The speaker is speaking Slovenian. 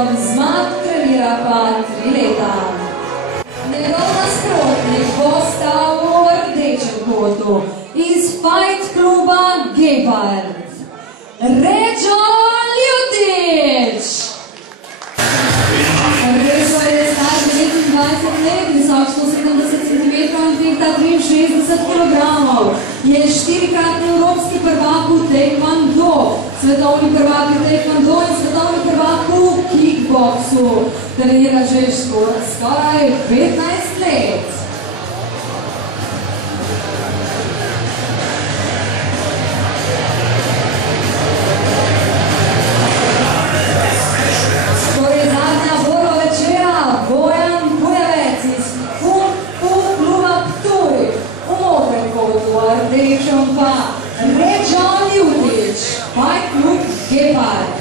Števkom zmag trenira pa 3 leta. Njegov nasprotnik bo stal v rdečem kotu iz Fight kluba Gepard. Ređo Ljutić! Ređo je star 29 let, visok 170 cm in tehta 63 kg. Je 4-kratni evropski prvak v taekwondo, svetovni prvak v taekwondo in svetovni prvak v kickboksu. Trenira že skoraj 15 let. Rdečom pa Ređo Ljutić, Fight klub Gepard.